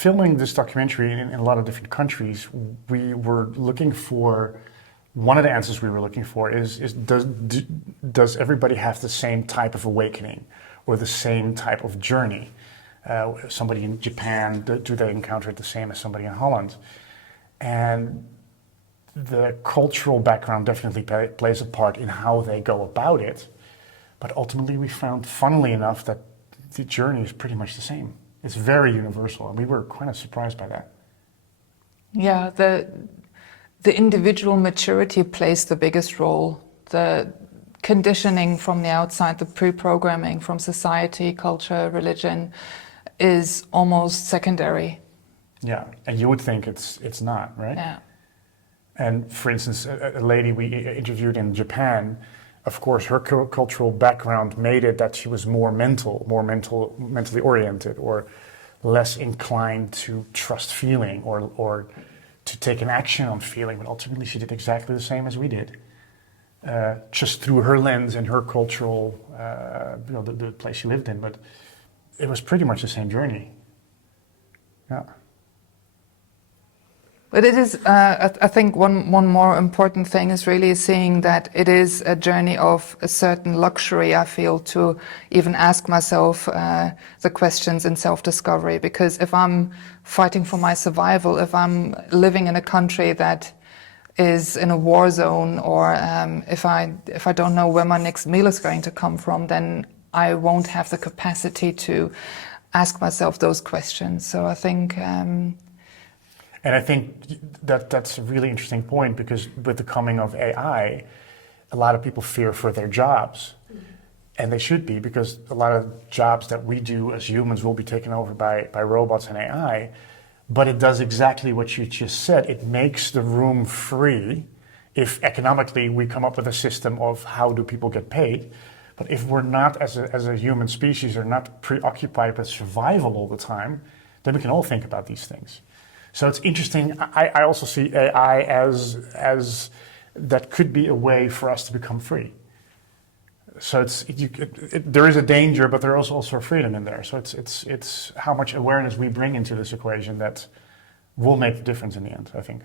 filming this documentary in a lot of different countries, we were looking for, one of the answers we were looking for is does everybody have the same type of awakening or the same type of journey? Somebody in Japan, do they encounter it the same as somebody in Holland? And the cultural background definitely plays a part in how they go about it. But ultimately we found, funnily enough, that the journey is pretty much the same. It's very universal, and we were kind of surprised by that. Yeah, the individual maturity plays the biggest role. The conditioning from the outside, the pre-programming from society, culture, religion, is almost secondary. Yeah, and you would think it's not, right? Yeah. And for instance, a lady we interviewed in Japan, of course, her cultural background made it that she was more mentally oriented, or less inclined to trust feeling or to take an action on feeling. But ultimately, she did exactly the same as we did, just through her lens and her cultural, the place she lived in. But it was pretty much the same journey. Yeah. But it is, I think one more important thing is really seeing that it is a journey of a certain luxury, I feel, to even ask myself the questions in self-discovery. Because if I'm fighting for my survival, if I'm living in a country that is in a war zone, or if I don't know where my next meal is going to come from, then I won't have the capacity to ask myself those questions. So I think... And I think that's a really interesting point, because with the coming of AI, a lot of people fear for their jobs. And they should be, because a lot of jobs that we do as humans will be taken over by robots and AI. But it does exactly what you just said. It makes the room free if economically we come up with a system of how do people get paid. But if we're not, as a human species, are not preoccupied with survival all the time, then we can all think about these things. So it's interesting. I also see AI as that could be a way for us to become free. So there is a danger, but there is also a freedom in there. So it's how much awareness we bring into this equation that will make the difference in the end, I think.